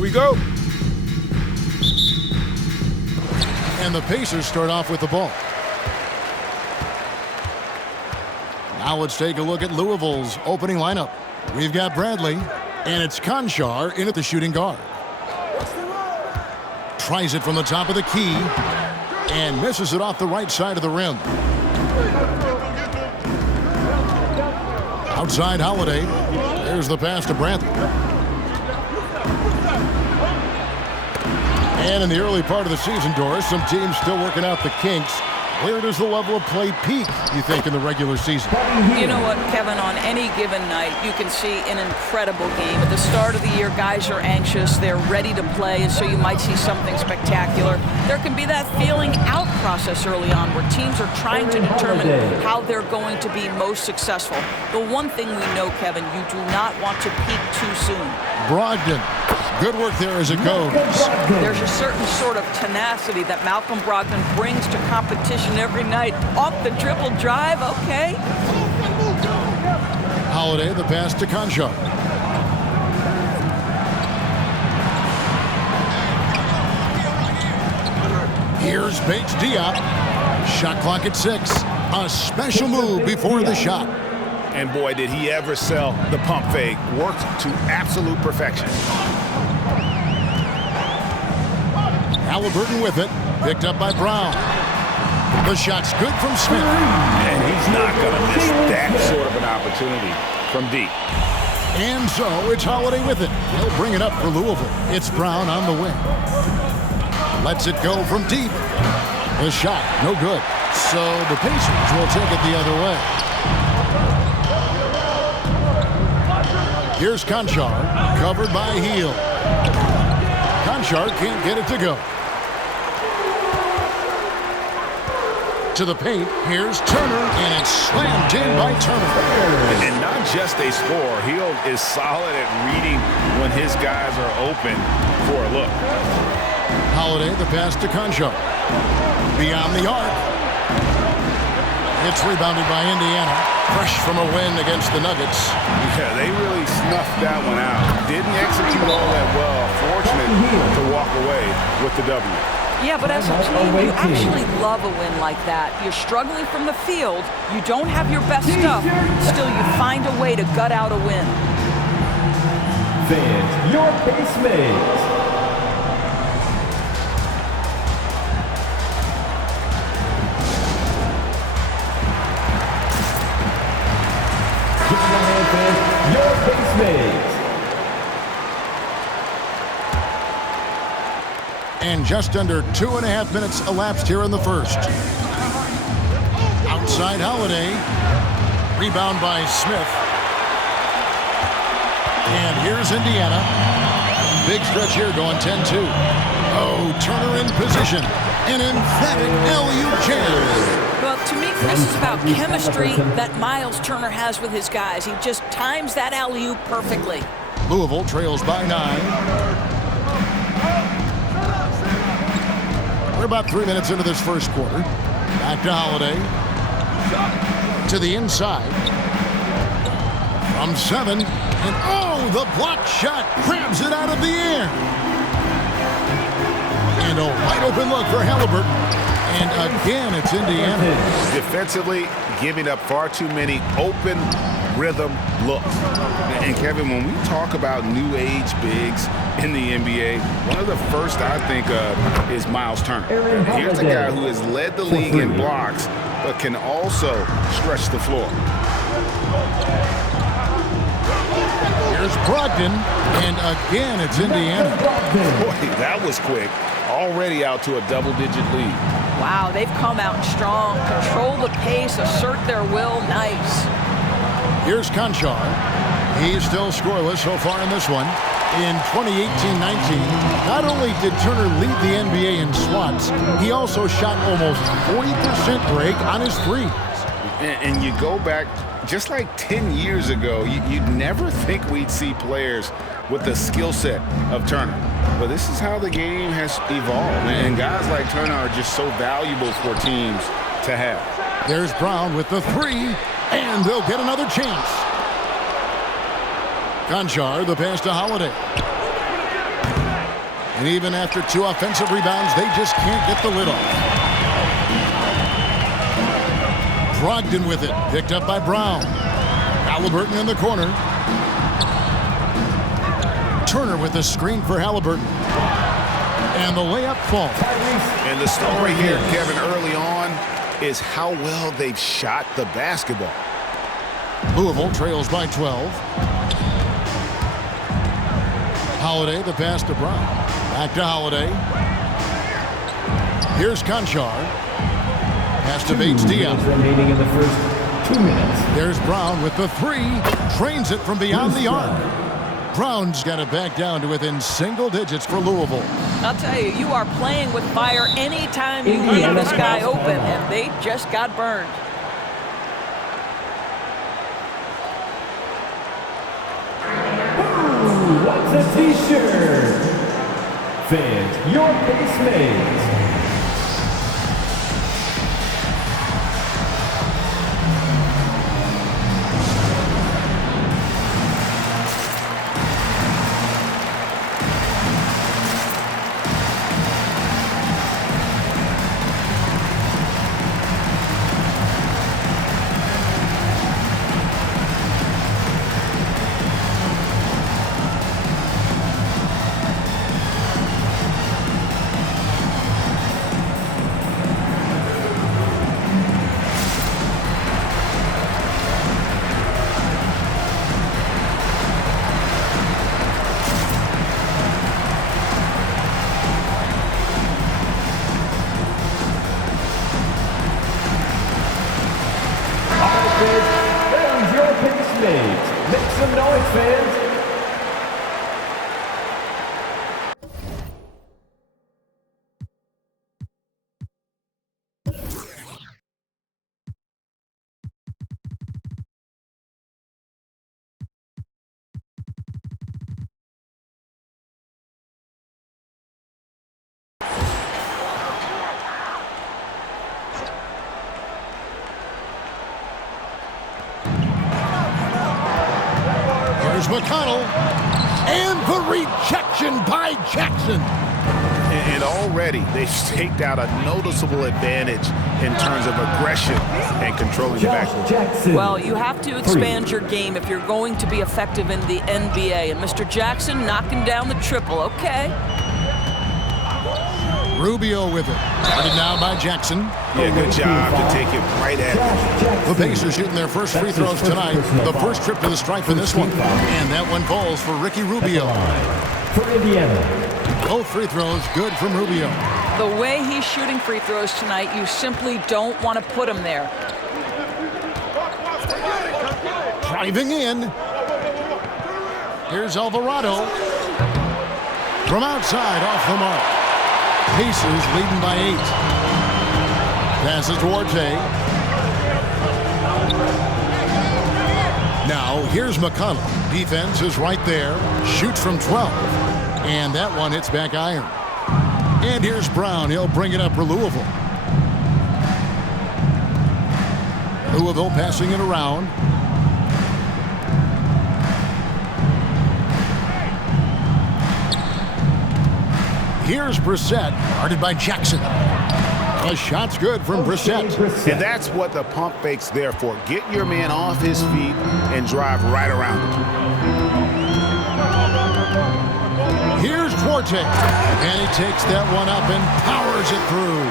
Here we go. And the Pacers start off with the ball. Now let's take a look at Louisville's opening lineup. We've got Bradley, and it's Conchar in at the shooting guard. Tries it from the top of the key, and misses it off the right side of the rim. Outside Holiday. There's the pass to Bradley. And in the early part of the season, Doris, some teams still working out the kinks. Where does the level of play peak, you think, in the regular season? You know what, Kevin, on any given night, you can see an incredible game. At the start of the year, guys are anxious, they're ready to play, and so you might see something spectacular. There can be that feeling out process early on where teams are trying to determine how they're going to be most successful. The one thing we know, Kevin, you do not want to peak too soon. Brogdon. Good work there as it goes. There's a certain sort of tenacity that Malcolm Brogdon brings to competition every night. Off the dribble drive, okay. Holiday, the pass to Conchar. Here's Bates Diop. Shot clock at 6. A special move before the shot. And boy, did he ever sell the pump fake. Worked to absolute perfection. Halliburton with it. Picked up by Brown. The shot's good from Smith. And he's not going to miss that sort of an opportunity from deep. And so it's Holiday with it. He'll bring it up for Louisville. It's Brown on the wing. Lets it go from deep. The shot, no good. So the Pacers will take it the other way. Here's Conchar, covered by Heel. Conchar can't get it to go. To the paint, here's Turner, and it's slammed in by Turner. And not just a scorer, Hield is solid at reading when his guys are open for a look. Holiday, the pass to Conchar. Beyond the arc. It's rebounded by Indiana. Fresh from a win against the Nuggets. Yeah, they really snuffed that one out. Didn't execute all that well. Fortunate to walk away with the W. Yeah, but as a team, you actually love a win like that. You're struggling from the field, you don't have your best stuff, still you find a way to gut out a win. Fans, your base mates. Your base mates. And just under 2.5 minutes elapsed here in the first. Outside Holiday. Rebound by Smith. And here's Indiana. Big stretch here going 10-2. Oh, Turner in position. An emphatic alley-oop jam. Well, to me, this is about chemistry that Miles Turner has with his guys. He just times that alley-oop perfectly. Louisville trails by 9. We're about 3 minutes into this first quarter. Back to Holiday. To the inside. From 7. And oh, the block shot grabs it out of the air. And a wide open look for Halliburton. And again, it's Indiana. Defensively, giving up far too many open rhythm looks. And Kevin, when we talk about new age bigs in the NBA, one of the first I think of is Miles Turner. Here's a guy who has led the league in blocks, but can also stretch the floor. Here's Brogdon, and again, it's Indiana. Boy, that was quick. Already out to a double-digit lead. Wow, they've come out strong, control the pace, assert their will, nice. Here's Conchar. He's still scoreless so far in this one. In 2018-19, not only did Turner lead the NBA in swats, he also shot almost 40% break on his threes. And you go back just like 10 years ago, you'd never think we'd see players with the skill set of Turner. But this is how the game has evolved. And guys like Turner are just so valuable for teams to have. There's Brown with the 3, and they'll get another chance. Conchar, the pass to Holiday. And even after 2 offensive rebounds, they just can't get the lid off. Brogdon with it. Picked up by Brown. Halliburton in the corner. Turner with a screen for Halliburton. And the layup falls. And the story here, Kevin, early on is how well they've shot the basketball. Louisville trails by 12. Holiday, the pass to Brown. Back to Holiday. Here's Conchar. Pass to Bates Diop. Remaining in the first 2 minutes. There's Brown with the 3. Trains it from beyond the arc. Brown's got it back down to within single digits for Louisville. I'll tell you, you are playing with fire anytime you leave this guy open, and they just got burned. What's a t-shirt? Fans, your base mates. There's your base mates. Make some noise, fans. Here's McConnell. And the rejection by Jackson. And already they've staked out a noticeable advantage in terms of aggression and controlling the backcourt. Well, you have to expand your game if you're going to be effective in the NBA. And Mr. Jackson knocking down the triple. Okay. Rubio with it. Started now by Jackson. Yeah, good job to take it right at him. The Pacers shooting their first free throws tonight. The first trip to the stripe in this one. And that one falls for Ricky Rubio. For Indiana. Both free throws good from Rubio. The way he's shooting free throws tonight, you simply don't want to put him there. Driving in. Here's Alvarado. From outside, off the mark. Pacers leading by 8. Passes to Duarte. Now, here's McConnell. Defense is right there. Shoots from 12. And that one hits back iron. And here's Brown. He'll bring it up for Louisville. Louisville passing it around. Here's Brissett, guarded by Jackson. A shot's good from Brissett. And that's what the pump fake's there for. Get your man off his feet and drive right around him. Here's Duarte. And he takes that one up and powers it through.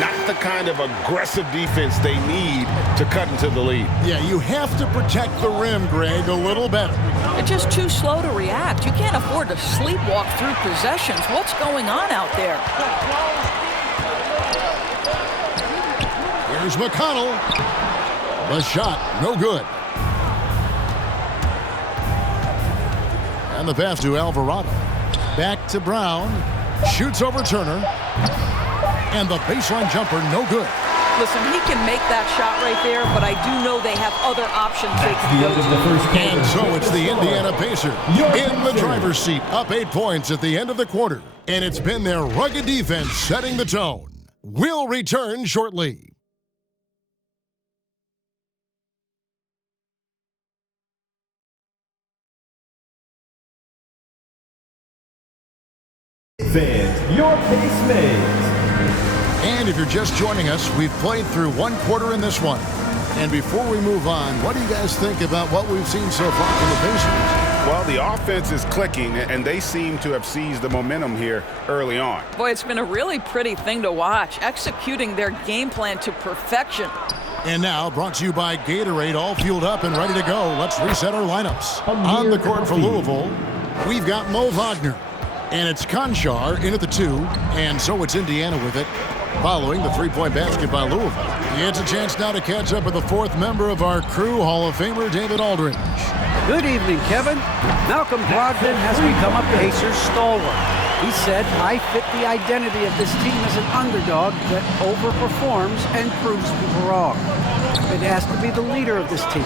Not the kind of aggressive defense they need to cut into the lead. Yeah, you have to protect the rim, Greg, a little better. They're just too slow to react. You can't afford to sleepwalk through possessions. What's going on out there? Here's McConnell. The shot, no good. And the pass to Alvarado. Back to Brown. Shoots over Turner. And the baseline jumper, no good. Listen, he can make that shot right there, but I do know they have other options they can go to. And so it's the Indiana Pacers in the driver's seat, up 8 points at the end of the quarter. And it's been their rugged defense setting the tone. We'll return shortly. Fans, your pace mates. And if you're just joining us, we've played through one quarter in this one. And before we move on, what do you guys think about what we've seen so far from the Pacers? Well, the offense is clicking, and they seem to have seized the momentum here early on. Boy, it's been a really pretty thing to watch, executing their game plan to perfection. And now, brought to you by Gatorade, all fueled up and ready to go. Let's reset our lineups. On the court for Louisville, we've got Mo Wagner. And it's Conchar in at the 2, and so it's Indiana with it, following the three-point basket by Louisville. It's a chance now to catch up with the fourth member of our crew, Hall of Famer David Aldridge. Good evening, Kevin. Malcolm Brogdon has become a Pacers stalwart. He said, I fit the identity of this team as an underdog that overperforms and proves people wrong. It has to be the leader of this team.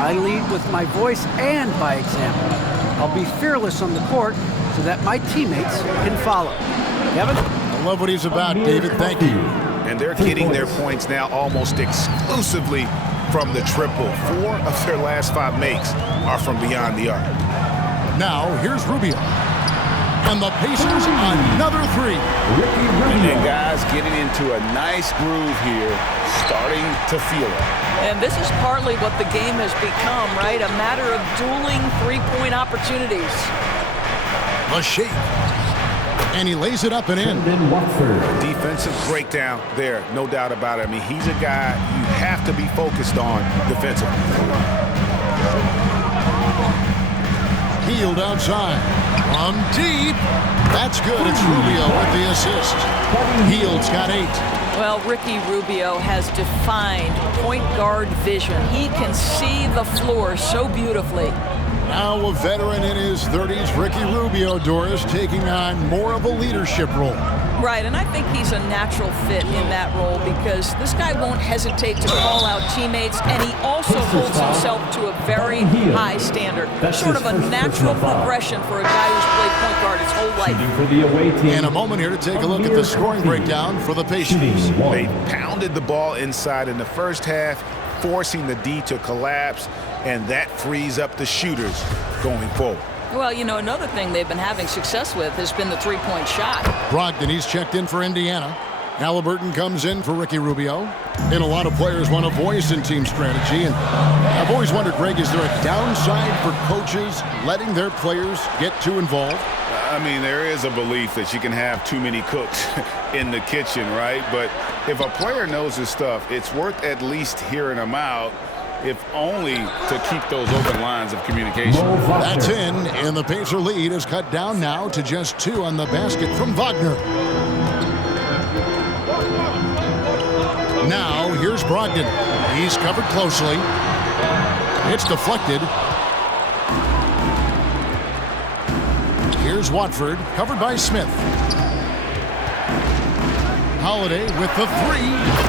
I lead with my voice and by example. I'll be fearless on the court so that my teammates can follow. Kevin? I love what he's about, David. Thank you. And they're getting their points now almost exclusively from the triple. 4 of their last 5 makes are from beyond the arc. Now, here's Rubio. And the Pacers, another 3. And then guys getting into a nice groove here, starting to feel it. And this is partly what the game has become, right? A matter of dueling three-point opportunities. The shape. And he lays it up and in. Defensive breakdown there, no doubt about it. I mean, he's a guy you have to be focused on defensively. Healed outside. From deep. That's good. It's Rubio with the assist. Heald's got 8. Well, Ricky Rubio has defined point guard vision. He can see the floor so beautifully. Now a veteran in his 30s, Ricky Rubio, Doris, taking on more of a leadership role. Right, and I think he's a natural fit in that role because this guy won't hesitate to call out teammates, and he also holds himself to a very high standard. Sort of a natural progression for a guy who's played point guard his whole life. In a moment here to take a look at the scoring breakdown for the Pacers. They pounded the ball inside in the first half, forcing the D to collapse, and that frees up the shooters going forward. Well, you know, another thing they've been having success with has been the three-point shot. Brogdon, he's checked in for Indiana. Halliburton comes in for Ricky Rubio. And a lot of players want a voice in team strategy. And I've always wondered, Greg, is there a downside for coaches letting their players get too involved? I mean, there is a belief that you can have too many cooks in the kitchen, right? But if a player knows his stuff, it's worth at least hearing them out, if only to keep those open lines of communication. That's in, and the Pacer lead is cut down now to just 2 on the basket from Wagner. Now, here's Brogdon. He's covered closely. It's deflected. Here's Watford, covered by Smith. Holiday with the 3,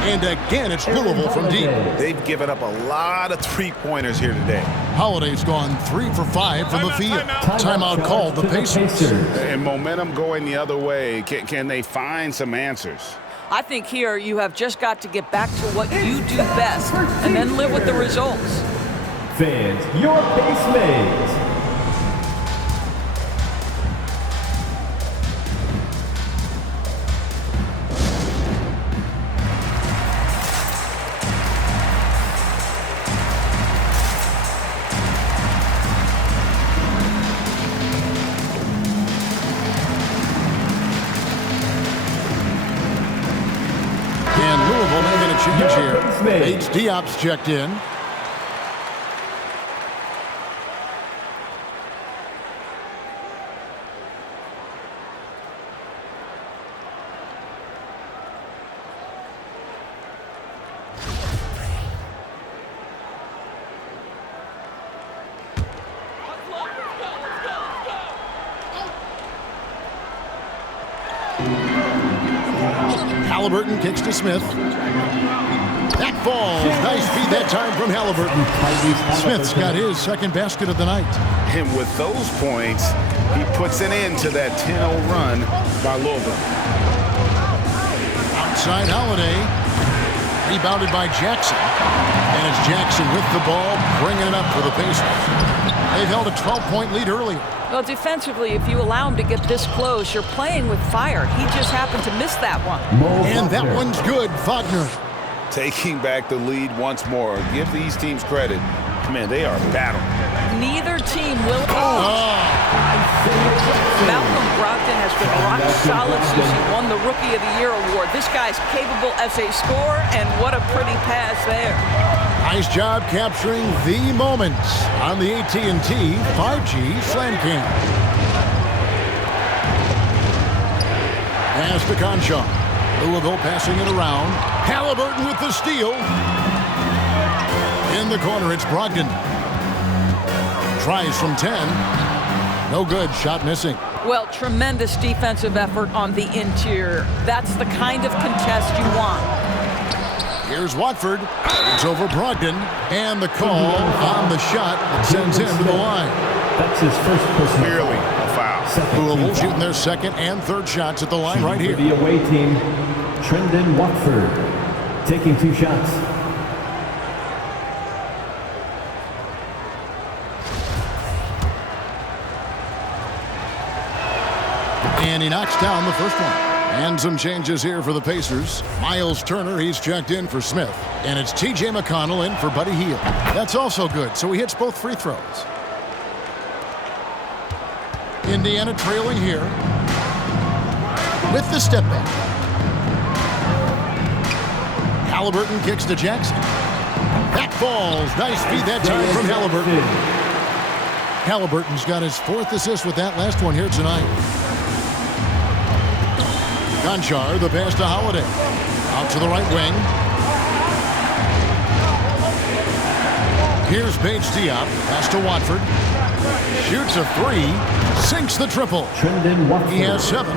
and again it's Louisville from deep. They've given up a lot of three-pointers here today. Holiday's gone 3 for 5 from the field. Timeout called the Pacers. And momentum going the other way. Can they find some answers? I think here you have just got to get back to what you do best and then live with the results. Fans, your pace mates. Change here. H. Diop's checked in. Halliburton kicks to Smith. That falls. Nice feed that time from Halliburton. Smith's got his second basket of the night. And with those points, he puts an end to that 10-0 run by Louisville. Outside Holiday. Rebounded by Jackson. And it's Jackson with the ball, bringing it up for the Pacers. They've held a 12-point lead earlier. Well, defensively, if you allow him to get this close, you're playing with fire. He just happened to miss that one. And that one's good, Wagner. Taking back the lead once more. Give these teams credit. Man, they are battling. Neither team will. Malcolm Brogdon has been rock solid since he won the Rookie of the Year award. This guy's capable as a scorer, and what a pretty pass there. Nice job capturing the moments on the AT&T 5G Slam Cam. Pass to Conchar. Louisville passing it around. Halliburton with the steal. In the corner, it's Brogdon. Tries from 10. No good. Shot missing. Well, tremendous defensive effort on the interior. That's the kind of contest you want. Here's Watford. It's over Brogdon. And the call on the shot that sends him to the line. That's his first personal. Clearly a foul. Louisville shooting their second and third shots at the line right here. The away team, Trendon Watford, taking 2 shots. And he knocks down the first one. And some changes here for the Pacers. Miles Turner, he's checked in for Smith. And it's T.J. McConnell in for Buddy Hield. That's also good, so he hits both free throws. Indiana trailing here with the step back. Halliburton kicks to Jackson. That falls. Nice feed that time from Halliburton. Halliburton's got his 4th assist with that last one here tonight. Conchar, the pass to Holiday. Out to the right wing. Here's Paige Diop. Pass to Watford. Shoots a 3. Sinks the triple. Trendon Watford. He has 7.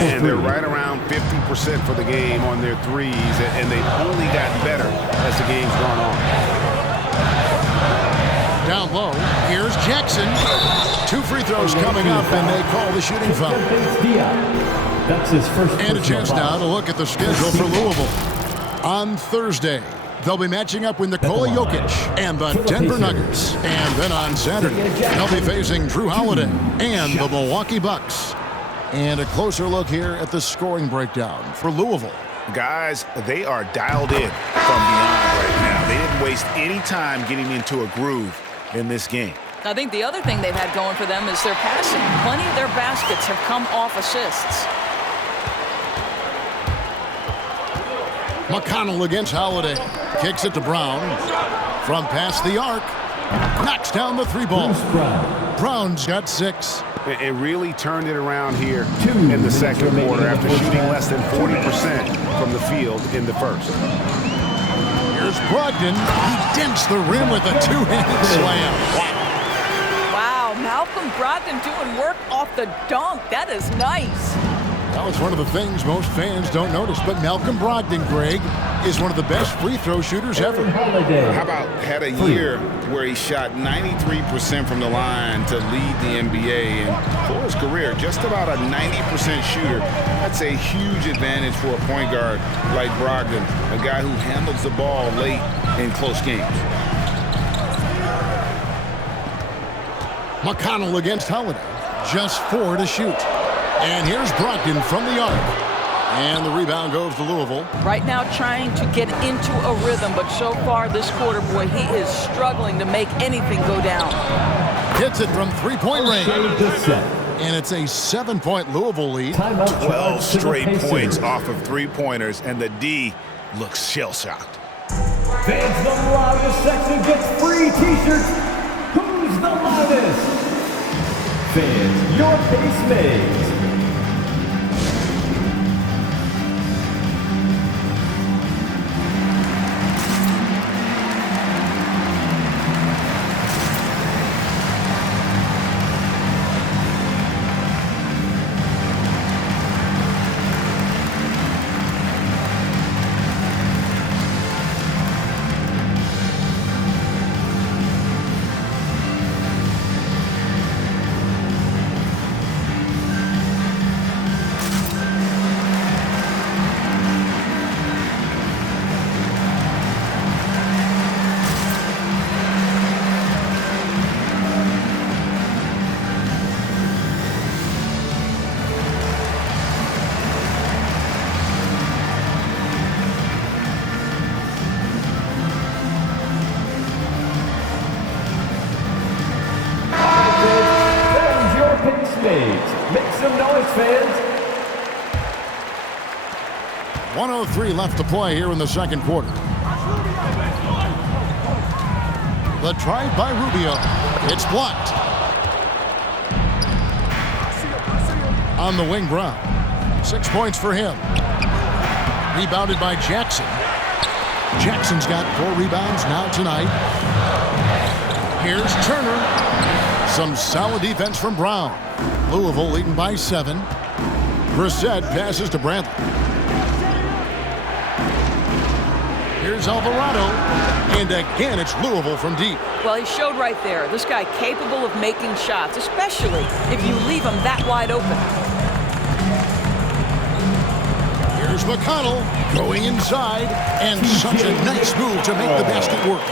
And they're right around 50% for the game on their threes, and they've only gotten better as the game's gone on. Down low, here's Jackson. 2 free throws coming up, and they call the shooting foul. That's his first. And a chance now to look at the schedule for Louisville. On Thursday, they'll be matching up with Nikola Jokic and the Denver Nuggets. And then on Saturday, they'll be facing Drew Holiday and the Milwaukee Bucks. And a closer look here at the scoring breakdown for Louisville. Guys, they are dialed in from beyond right now. They didn't waste any time getting into a groove in this game. I think the other thing they've had going for them is their passing. Plenty of their baskets have come off assists. McConnell against Holiday. Kicks it to Brown. From past the arc. Knocks down the 3-ball. Brown's got 6. It really turned it around here in the second quarter after shooting less than 40% from the field in the first. Here's Brogdon. He dents the rim with a 2-handed slam. Wow, Malcolm Brogdon doing work off the dunk. That is nice. That was one of the things most fans don't notice. But Malcolm Brogdon, Greg, is one of the best free throw shooters ever. How about had a year where he shot 93% from the line to lead the NBA, and for his career, just about a 90% shooter. That's a huge advantage for a point guard like Brogdon, a guy who handles the ball late in close games. McConnell against Holiday. Just 4 to shoot. And here's Brogdon from the arc. And the rebound goes to Louisville. Right now trying to get into a rhythm, but so far this quarter, boy, he is struggling to make anything go down. Hits it from 3-point range. And it's a 7-point Louisville lead. 12 straight points off of 3-pointers, and the D looks shell-shocked. Fans, the loudest section gets free t-shirts. Who's the loudest? Fans, your base mates. Maids. Make some noise, fans. 1:03 left to play here in the second quarter. The drive by Rubio. It's blocked. On the wing, Brown. 6 points for him. Rebounded by Jackson. Jackson's got 4 rebounds now tonight. Here's Turner. Some solid defense from Brown. Louisville leading by 7. Brissett passes to Bradley. Here's Alvarado. And again, it's Louisville from deep. Well, he showed right there. This guy capable of making shots, especially if you leave him that wide open. Here's McConnell going inside. And such a nice move to make the basket work.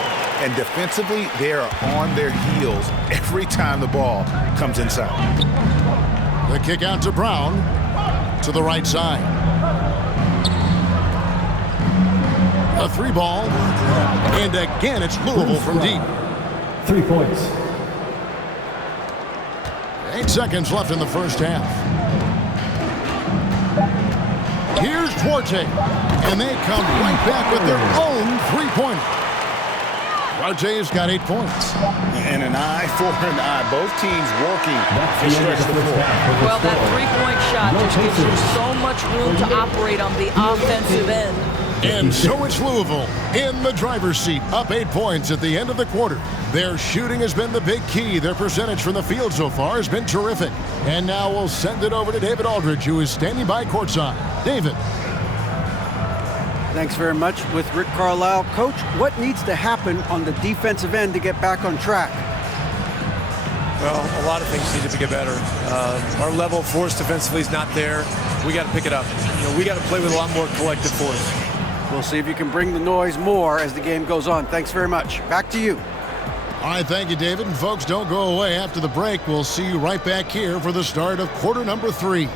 And defensively, they are on their heels every time the ball comes inside. The kick out to Brown to the right side. A 3 ball. And again, it's Louisville from deep. 3 points. 8 seconds left in the first half. Here's Duarte. And they come right back with their own 3-pointer. Duarte's got 8 points. And an eye for an eye. Both teams working to stretch the floor. Well, that 3-point shot just gives you so much room to operate on the offensive end. And so it's Louisville in the driver's seat, up 8 points at the end of the quarter. Their shooting has been the big key. Their percentage from the field so far has been terrific. And now we'll send it over to David Aldridge, who is standing by courtside. David. Thanks very much with Rick Carlisle. Coach, what needs to happen on the defensive end to get back on track? Well, a lot of things need to get better. Our level of force defensively is not there. We got to pick it up. We got to play with a lot more collective force. We'll see if you can bring the noise more as the game goes on. Thanks very much. Back to you. All right, thank you, David. And folks, don't go away. After the break, we'll see you right back here for the start of quarter number 3.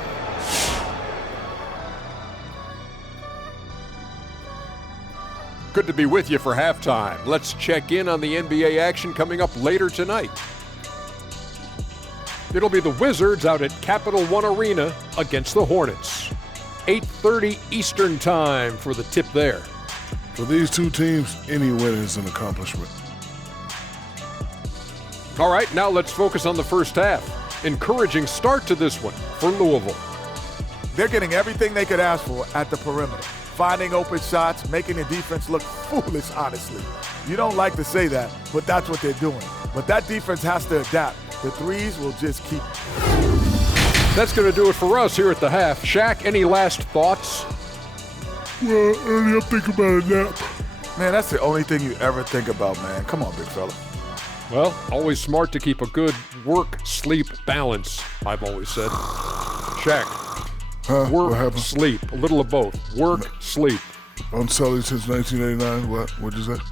Good to be with you for halftime. Let's check in on the NBA action coming up later tonight. It'll be the Wizards out at Capital One Arena against the Hornets. 8:30 Eastern time for the tip there. For these two teams, any win is an accomplishment. All right, now let's focus on the first half. Encouraging start to this one for Louisville. They're getting everything they could ask for at the perimeter. Finding open shots, making the defense look foolish, honestly. You don't like to say that, but that's what they're doing. But that defense has to adapt. The threes will just keep. That's going to do it for us here at the half. Shaq, any last thoughts? Well, early I'm thinking about a nap. Man, that's the only thing you ever think about, man. Come on, big fella. Well, always smart to keep a good work-sleep balance, I've always said. Shaq, What work, happened? sleep, a little of both. Work, sleep. I'm Sully since 1989. What'd you say?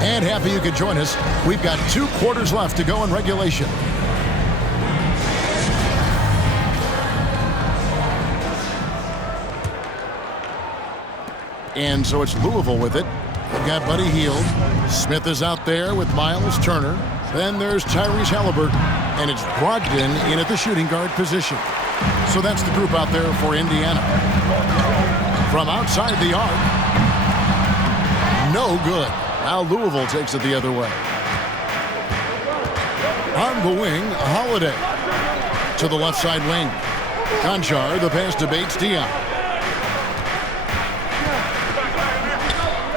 And happy you could join us. We've got 2 quarters left to go in regulation. And so it's Louisville with it. They've got Buddy Hield. Smith is out there with Miles Turner. Then there's Tyrese Halliburton. And it's Brogdon in at the shooting guard position. So that's the group out there for Indiana. From outside the arc. No good. Now Louisville takes it the other way. On the wing, Holiday. To the left side wing. Conchar, the pass to Bates Diop.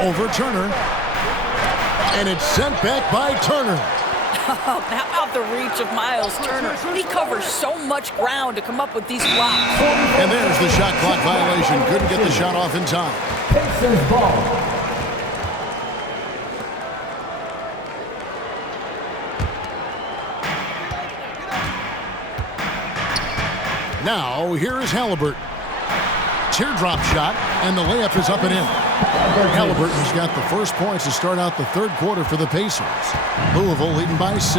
Over Turner. And it's sent back by Turner. How about the reach of Miles Turner? He covers so much ground to come up with these blocks. And there's the shot clock violation. Couldn't get the shot off in time. Pacers ball. Now, here is Halliburton. Teardrop shot, and the layup is up and in. Halliburton's got the first points to start out the third quarter for the Pacers. Louisville leading by 6.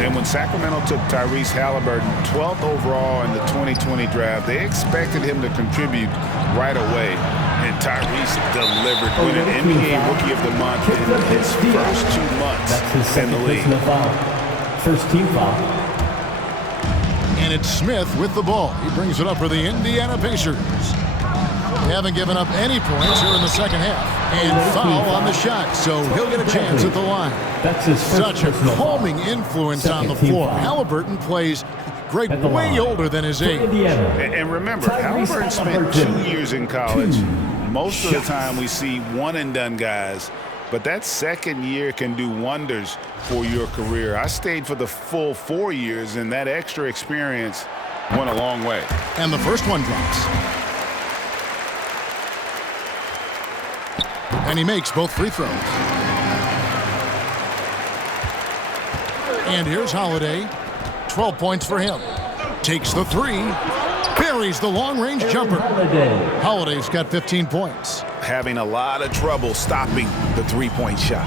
And when Sacramento took Tyrese Halliburton 12th overall in the 2020 draft, they expected him to contribute right away. And Tyrese delivered, winning NBA Rookie of the Month in his first 2 months in the league. First team foul. And it's Smith with the ball. He brings it up for the Indiana Pacers. They haven't given up any points here in the second half. And foul on the shot, so he'll get a chance at the line. That's his Such a calming influence on the floor. Halliburton plays great, way older than his age. And remember, Halliburton spent 2 years in college. Most of the time we see one-and-done guys. But that second year can do wonders for your career. I stayed for the full 4 years, and that extra experience went a long way. And the first one drops. And he makes both free throws. And here's Holiday. 12 points for him. Takes the three. Buries the long-range jumper. Holiday's got 15 points. Having a lot of trouble stopping the three-point shot.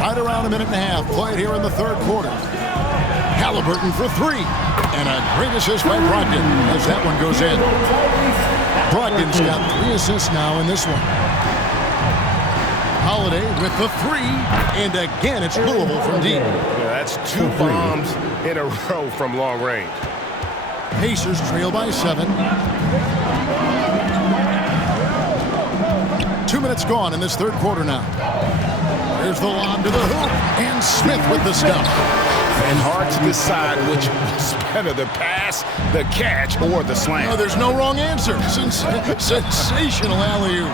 Right around a minute and a half played here in the third quarter. Halliburton for three. And a great assist by Brogdon as that one goes in. Brogdon's got 3 assists now in this one. Holiday with the three. And again, it's Louisville from deep. Yeah, that's 2 bombs in a row from long range. Pacers trail by 7. 2 minutes gone in this third quarter now. There's the lob to the hoop. And Smith with the stuff. And hard to decide which was better, the pass, the catch, or the slam. No, there's no wrong answer. Sensational alley-oop.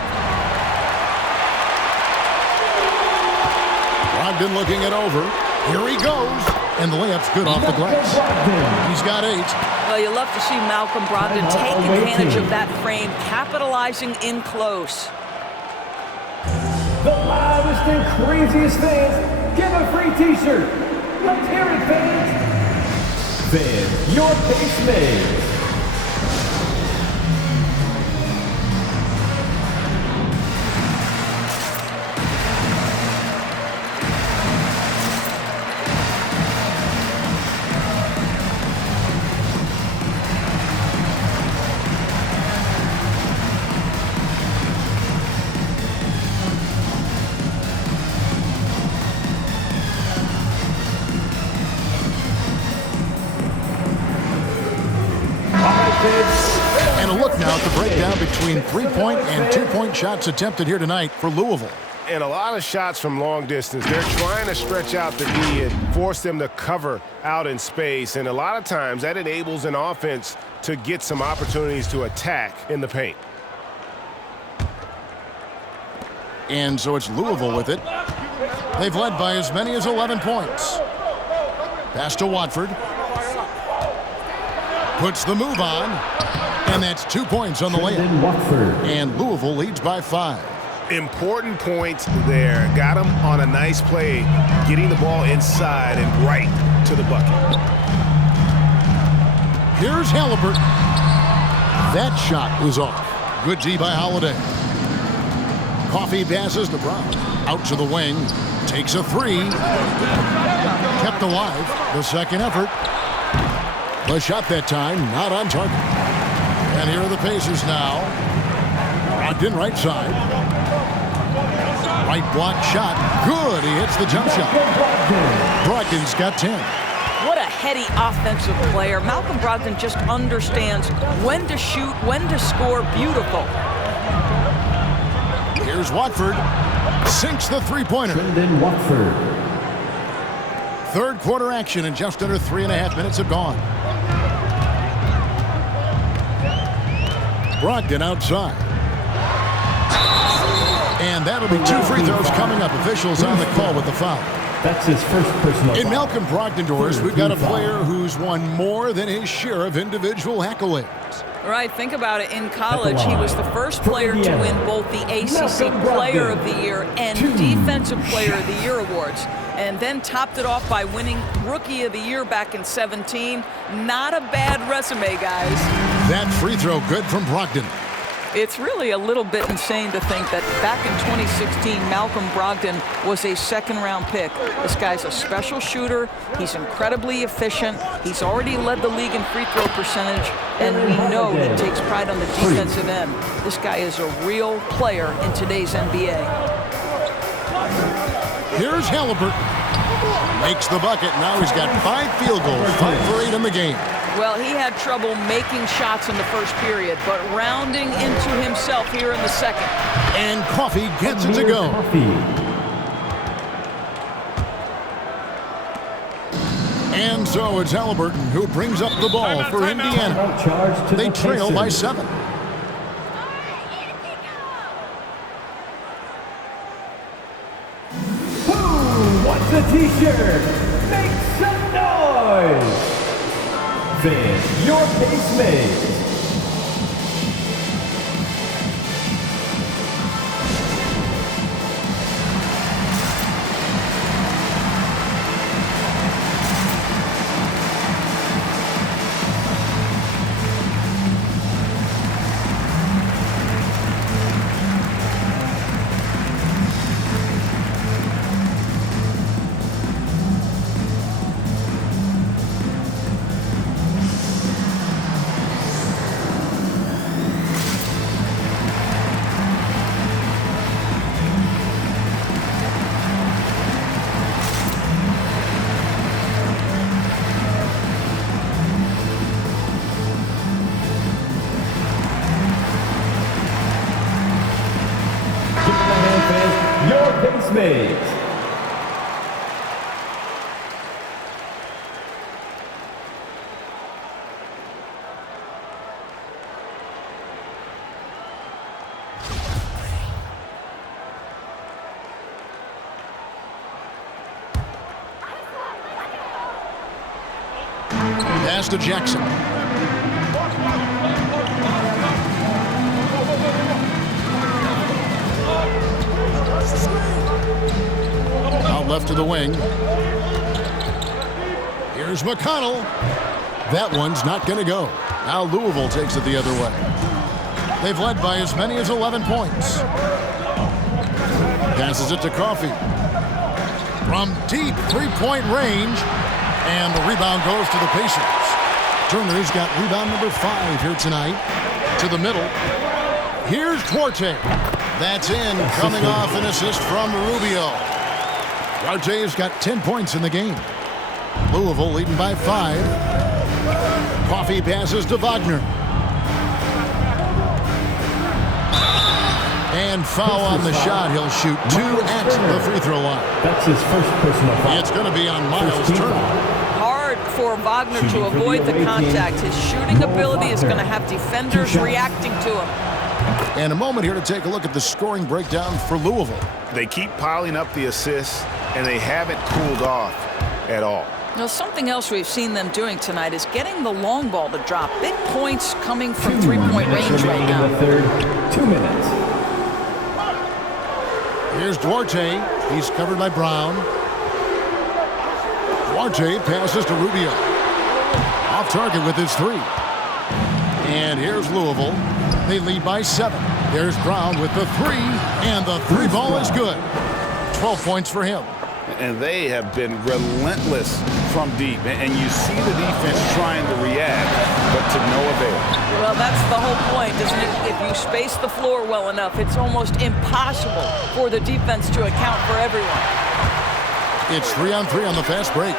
Brogdon looking it over. Here he goes. And the layup's good off the glass. He's got 8. Well, you love to see Malcolm Brogdon take advantage of that frame, capitalizing in close. The loudest and craziest fans get a free t-shirt. Let's hear it, fans. Fans, your base mates. And a look now at the breakdown between 3-point and 2-point shots attempted here tonight for Louisville. And a lot of shots from long distance. They're trying to stretch out the D and force them to cover out in space. And a lot of times that enables an offense to get some opportunities to attack in the paint. And so it's Louisville with it. They've led by as many as 11 points. Pass to Watford. Puts the move on. And that's 2 points on the layup. And Louisville leads by 5. Important points there. Got him on a nice play, getting the ball inside and right to the bucket. Here's Halliburton. That shot was off. Good D by Holiday. Coffee passes to Brown. Out to the wing. Takes a three. Kept alive. The second effort. The shot that time, not on target. And here are the Pacers now. Brogdon right side. Right block shot. Good. He hits the jump shot. Brogdon's got 10. What a heady offensive player. Malcolm Brogdon just understands when to shoot, when to score. Beautiful. Here's Watford. Sinks the three-pointer. Third quarter action, and just under 3.5 minutes have gone. Brogdon outside. And that'll be 2 free throws coming up. Officials on the call with the foul. That's his first personal foul. In Malcolm Brogdon doors, we've got a player who's won more than his share of individual accolades. Right, think about it. In college, he was the first player to win both the ACC Player of the Year and Defensive Player of the Year awards. And then topped it off by winning Rookie of the Year back in 2017. Not a bad resume, guys. That free throw good from Brogdon. It's really a little bit insane to think that back in 2016, Malcolm Brogdon was a second-round pick. This guy's a special shooter. He's incredibly efficient. He's already led the league in free throw percentage, and we know that takes pride on the defensive end. This guy is a real player in today's NBA. Here's Halliburton. Makes the bucket. Now he's got 5 field goals, 5 for 8 in the game. Well, he had trouble making shots in the first period, but rounding into himself here in the second. And Coffee gets it to go. And so it's Halliburton who brings up the ball for Indiana. They trail by 7. Who wants a t-shirt? Make some noise! Fans, your pace mate. Mate. Pass to Jackson. Out left to the wing. Here's McConnell. That one's not going to go. Now Louisville takes it the other way. They've led by as many as 11 points. Passes it to Coffee. From deep three-point range. And the rebound goes to the Pacers. Turner's got rebound number 5 here tonight. To the middle. Here's Duarte. That's in, coming off an assist from Rubio. Duarte's got 10 points in the game. Louisville leading by 5. Coffee passes to Wagner. And foul on the shot. He'll shoot 2 at the free throw line. That's his first personal foul. It's going to be on Miles Turner. Hard for Wagner to avoid the contact. His shooting ability is going to have defenders reacting to him. And a moment here to take a look at the scoring breakdown for Louisville. They keep piling up the assists, and they haven't cooled off at all. Now, something else we've seen them doing tonight is getting the long ball to drop. Big points coming from three-point range right now. In the third, 2 minutes. Here's Duarte. He's covered by Brown. Duarte passes to Rubio. Off target with his 3. And here's Louisville. They lead by 7. There's Brown with the 3. And the 3 ball is good. 12 points for him. And they have been relentless from deep. And you see the defense trying to react, but to no avail. Well, that's the whole point, isn't it? If you space the floor well enough, it's almost impossible for the defense to account for everyone. It's 3-on-3 on the fast break.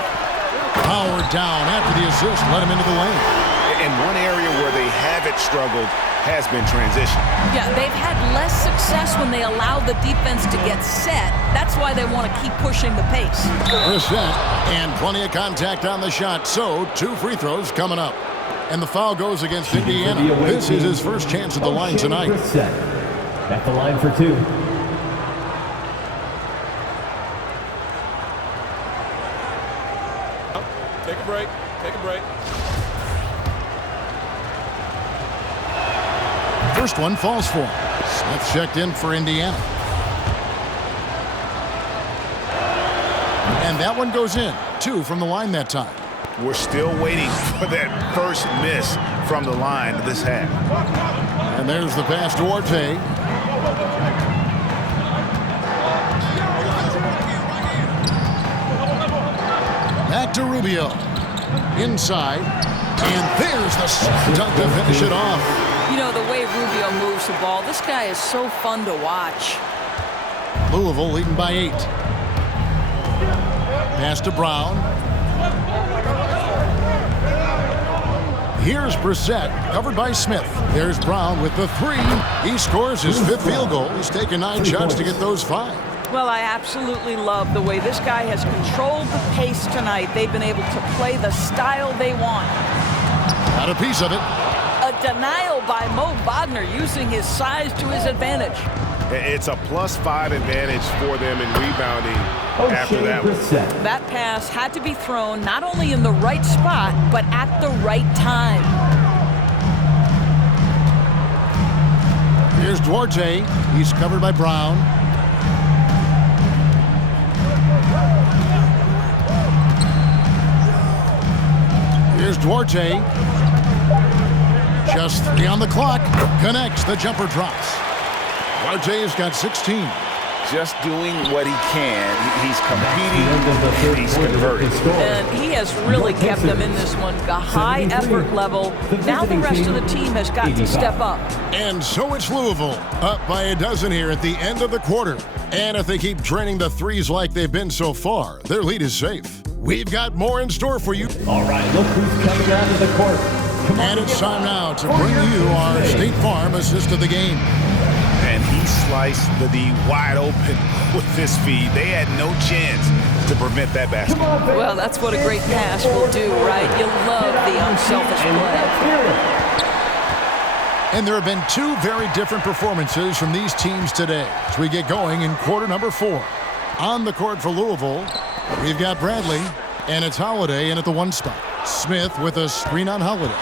Howard down after the assist. Let him into the lane. And one area where they haven't struggled has been transition. Yeah, they've had less success when they allow the defense to get set. That's why they want to keep pushing the pace. Reset, and plenty of contact on the shot. So 2 free throws coming up. And the foul goes against Indiana. This is his first chance at the line tonight. At the line for 2. Take a break. Take a break. First one falls for him. Smith checked in for Indiana. And that one goes in. 2 from the line that time. We're still waiting for that first miss from the line this half. And there's the pass to Duarte. Back to Rubio. Inside. And there's the slam dunk to finish it off. You know, the way Rubio moves the ball, this guy is so fun to watch. Louisville leading by 8. Pass to Brown. Here's Brissett, covered by Smith. There's Brown with the 3. He scores his 5th field goal. He's taken 9 shots to get those 5. Well, I absolutely love the way this guy has controlled the pace tonight. They've been able to play the style they want. Got a piece of it. A denial by Mo Wagner using his size to his advantage. It's a +5 advantage for them in rebounding after that one. That pass had to be thrown not only in the right spot, but at the right time. Here's Duarte. He's covered by Brown. Here's Duarte. Just 3 on the clock. Connects. The jumper drops. Duarte's got 16. Just doing what he can. He's competing, and he's converting. And he has really kept them in this one. A high effort level. Now the rest of the team has got to step up. And so it's Louisville, up by a dozen here at the end of the quarter. And if they keep draining the threes like they've been so far, their lead is safe. We've got more in store for you. All right, look who's coming out of the court. And it's time now to bring you our State Farm assist of the game. And he sliced the D wide open with this feed. They had no chance to prevent that basket. Well, that's what a great pass will do, right? You love the unselfish play. And there have been 2 very different performances from these teams today as we get going in quarter number 4. On the court for Louisville, we've got Bradley, and it's Holiday in at the 1 spot. Smith with a screen on Holiday.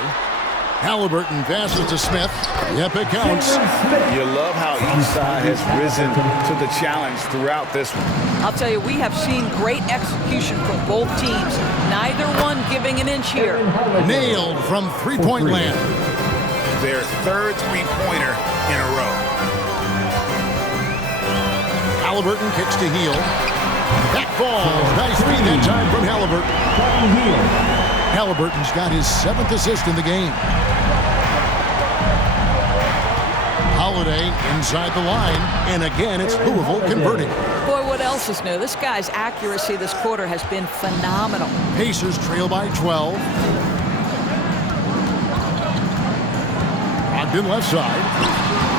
Halliburton passes to Smith. Yep, it counts. You love how each side has risen to the challenge throughout this one. I'll tell you, we have seen great execution from both teams. Neither one giving an inch here. Nailed from three-point land. Their 3rd three-pointer in a row. Halliburton kicks to Heel. Back ball. Nice feed that time from Halliburton. Halliburton's got his 7th assist in the game. Holiday inside the line, and again it's Louisville converting. Boy, what else is new? This guy's accuracy this quarter has been phenomenal. Pacers trail by 12. Ogden left side.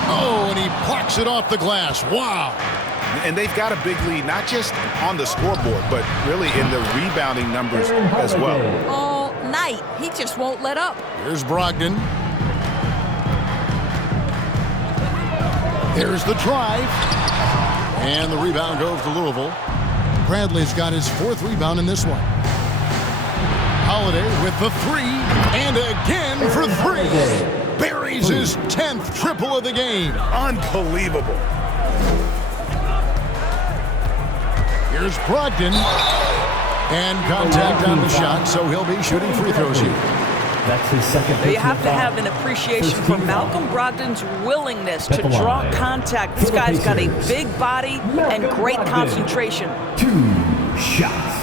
Oh, and he plucks it off the glass. Wow. And they've got a big lead, not just on the scoreboard, but really in the rebounding numbers as well. All night. He just won't let up. Here's Brogdon. There's the drive. And the rebound goes to Louisville. Bradley's got his 4th rebound in this one. Holiday with the 3. And again for 3. Buries his 10th triple of the game. Unbelievable. Here's Brogdon. And contact on the shot, so he'll be shooting free throws here. That's his 2nd. You have to have an appreciation for Malcolm Brogdon's willingness to draw contact. This guy's got a big body and great concentration. 2 shots.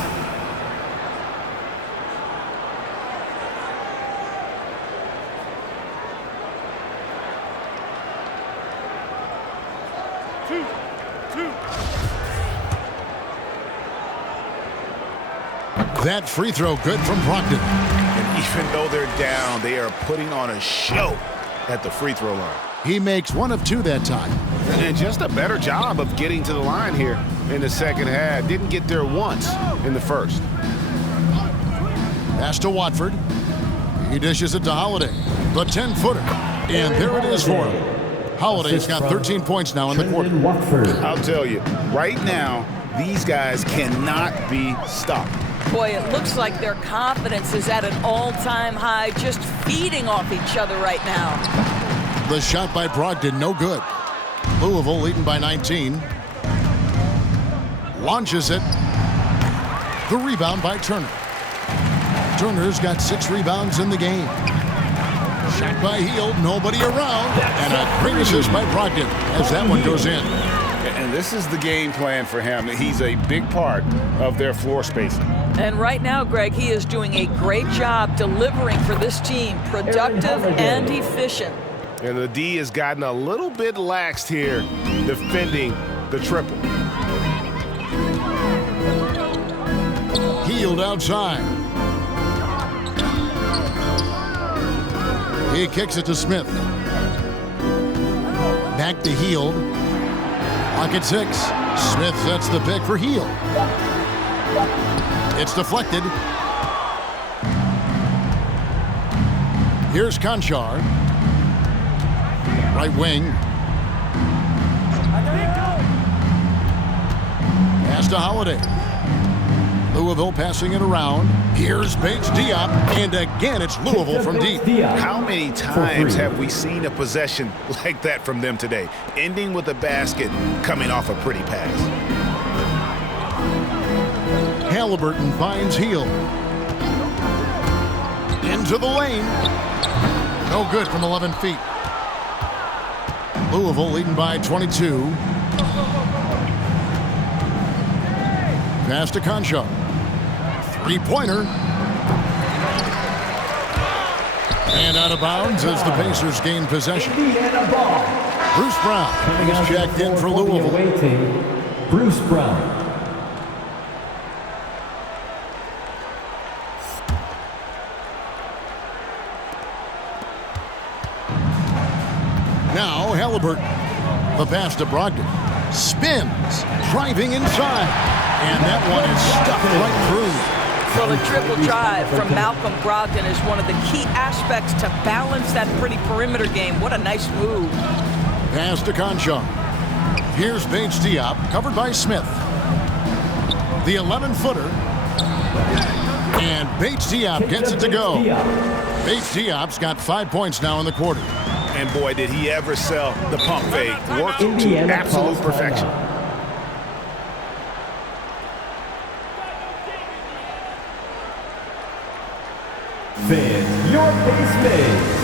That free throw good from Brogdon. And even though they're down, they are putting on a show at the free throw line. He makes 1 of 2 that time. And just a better job of getting to the line here in the second half. Didn't get there once in the first. Pass to Watford. He dishes it to Holiday. The 10-footer. And there it is for him. Holiday's got 13 points now in the quarter. I'll tell you, right now, these guys cannot be stopped. Boy, it looks like their confidence is at an all-time high, just feeding off each other right now. The shot by Brogdon, no good. Louisville leading by 19. Launches it. The rebound by Turner. Turner's got 6 rebounds in the game. Shot by Hield, nobody around, and a great assist by Brogdon as that one goes in. And this is the game plan for him. He's a big part of their floor spacing. And right now, Greg, he is doing a great job delivering for this team, productive and efficient. And the D has gotten a little bit laxed here defending the triple. Hield outside. He kicks it to Smith. Back to Hield. Pocket 6. Smith sets the pick for Hield. It's deflected. Here's Conchar. Right wing. Pass to Holiday. Louisville passing it around. Here's Bates Diop, and again it's Louisville from deep. How many times have we seen a possession like that from them today? Ending with a basket, coming off a pretty pass. Halliburton finds Hield. Into the lane. No good from 11 feet. Louisville leading by 22. Pass to Conchar. Three-pointer. And out of bounds as the Pacers gain possession. Bruce Brown is checked in for Louisville. Bruce Brown. Now Halliburton. The pass to Brogdon. Spins. Driving inside. And that one is stuck right through. So the triple drive from Malcolm Brogdon is one of the key aspects to balance that pretty perimeter game. What a nice move. Pass to Conchar. Here's Bates Diop, covered by Smith. The 11-footer. And Bates Diop gets it to go. Bates Diop's got 5 points now in the quarter. And boy, did he ever sell the pump fake. Worked to absolute perfection. Fans, your pace mates.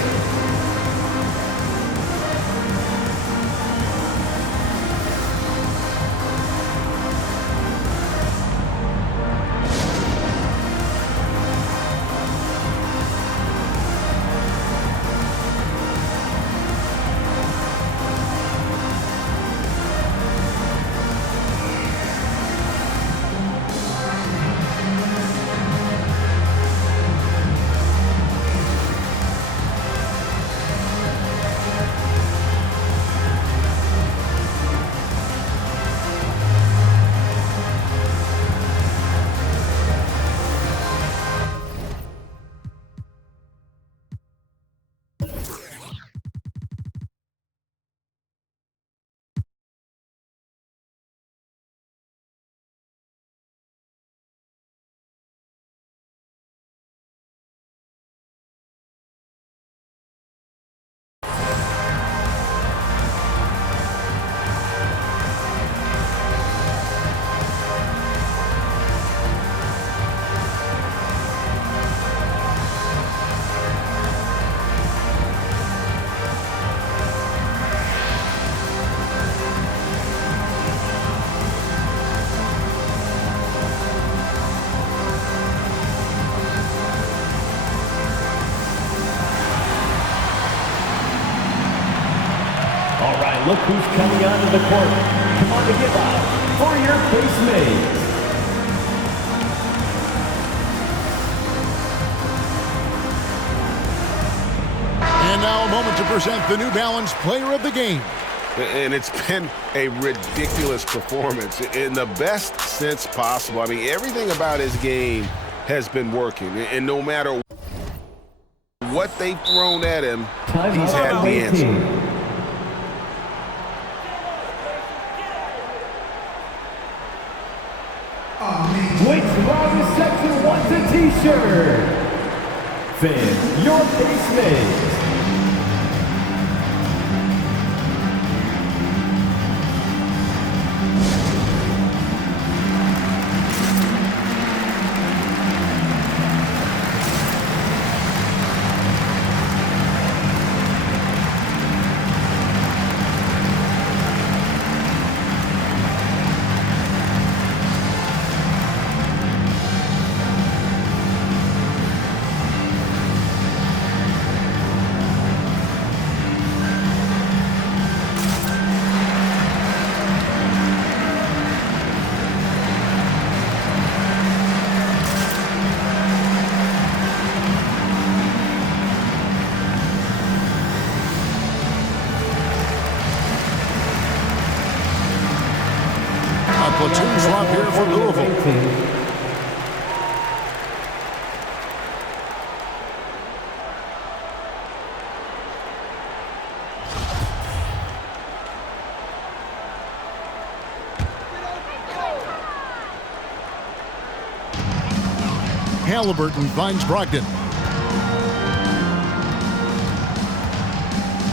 Look who's coming onto the court. Come on to give up for your pace mates. And now a moment to present the New Balance Player of the Game. And it's been a ridiculous performance in the best sense possible. I mean, everything about his game has been working. And no matter what they've thrown at him, he's had the answer. Waits Longest Section wants a t-shirt. Fans, your pace mates. here for Louisville. Halliburton finds Brogdon.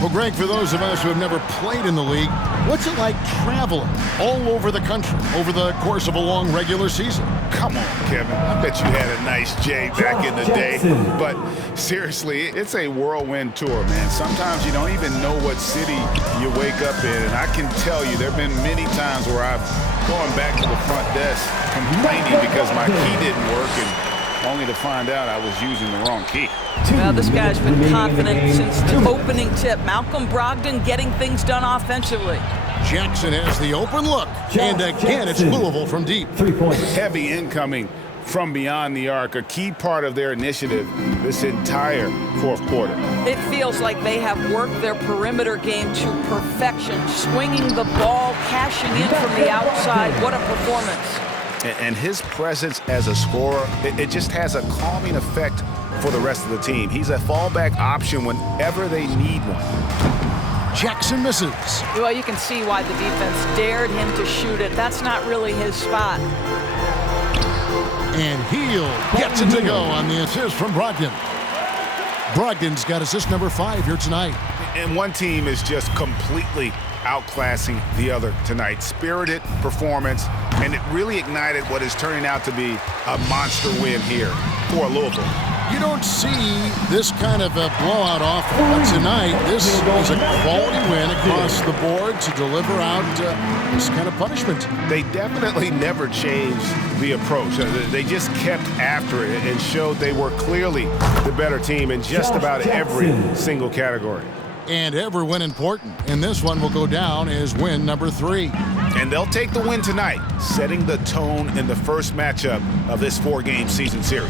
Well, Greg, for those of us who have never played in the league, what's it like traveling all over the country over the course of a long regular season? Come on, Kevin. I bet you had a nice J back in the day. But seriously, it's a whirlwind tour, man. Sometimes you don't even know what city you wake up in. And I can tell you there have been many times where I've gone back to the front desk complaining because my key didn't work, and only to find out I was using the wrong key. Well, this guy's been confident since the opening tip. Malcolm Brogdon getting things done offensively. Jackson has the open look. And again, it's Louisville from deep. 3 points. Heavy incoming from beyond the arc, a key part of their initiative this entire fourth quarter. It feels like they have worked their perimeter game to perfection, swinging the ball, cashing in from the outside. What a performance. And his presence as a scorer, it just has a calming effect for the rest of the team. He's a fallback option whenever they need one. Jackson misses. Well, you can see why the defense dared him to shoot it. That's not really his spot. And Hield gets it to go on the assist from Brogdon. Brogdon's got assist number 5 here tonight. And one team is just completely outclassing the other tonight. Spirited performance, and it really ignited what is turning out to be a monster win here for Louisville. You don't see this kind of a blowout often, but tonight this is a quality win across the board to deliver out this kind of punishment. They definitely never changed the approach. They just kept after it and showed they were clearly the better team in just about every single category. And every win important, and this one will go down as win number 3. And they'll take the win tonight, setting the tone in the first matchup of this 4-game season series.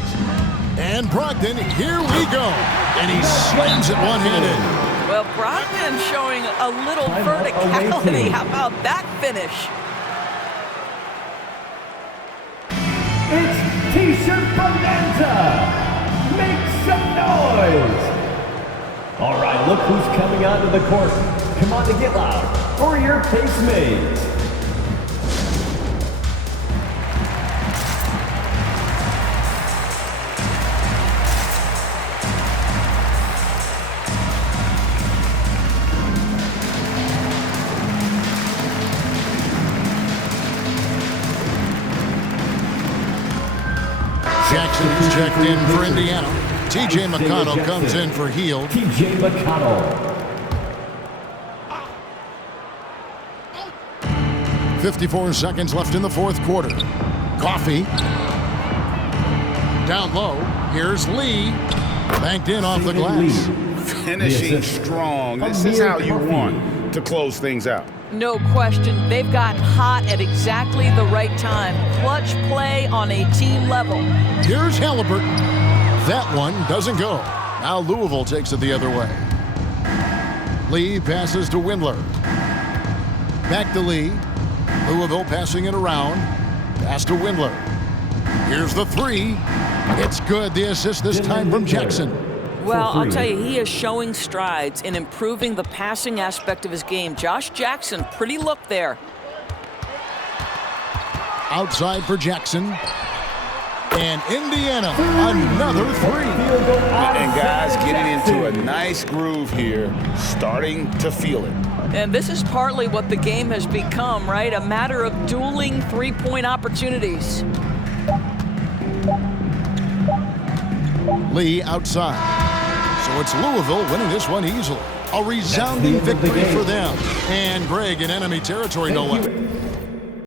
And Brogdon, here we go. And he slams it one-handed. Well, Brogdon showing a little verticality. How about that finish? It's T-shirt bonanza. Make some noise. All right, look who's coming onto the court. Come on to get loud for your pace mates. Jackson's checked in for Indiana. T.J. McConnell comes in for Hield. T.J. McConnell. 54 seconds left in the fourth quarter. Coffee. Down low. Here's Lee. Banked in off the glass. Finishing strong. This is how you want to close things out. No question. They've gotten hot at exactly the right time. Clutch play on a team level. Here's Halliburton. That one doesn't go. Now Louisville takes it the other way. Lee passes to Windler. Back to Lee. Louisville passing it around. Pass to Windler. Here's the 3. It's good. The assist this time from Jackson. Well, I'll tell you, he is showing strides in improving the passing aspect of his game. Josh Jackson, pretty look there. Outside for Jackson. And Indiana, another 3. And guys getting into a nice groove here, starting to feel it. And this is partly what the game has become, right? A matter of dueling three-point opportunities. Lee outside. So it's Louisville winning this one easily. A resounding victory for them. And Greg in enemy territory, no less.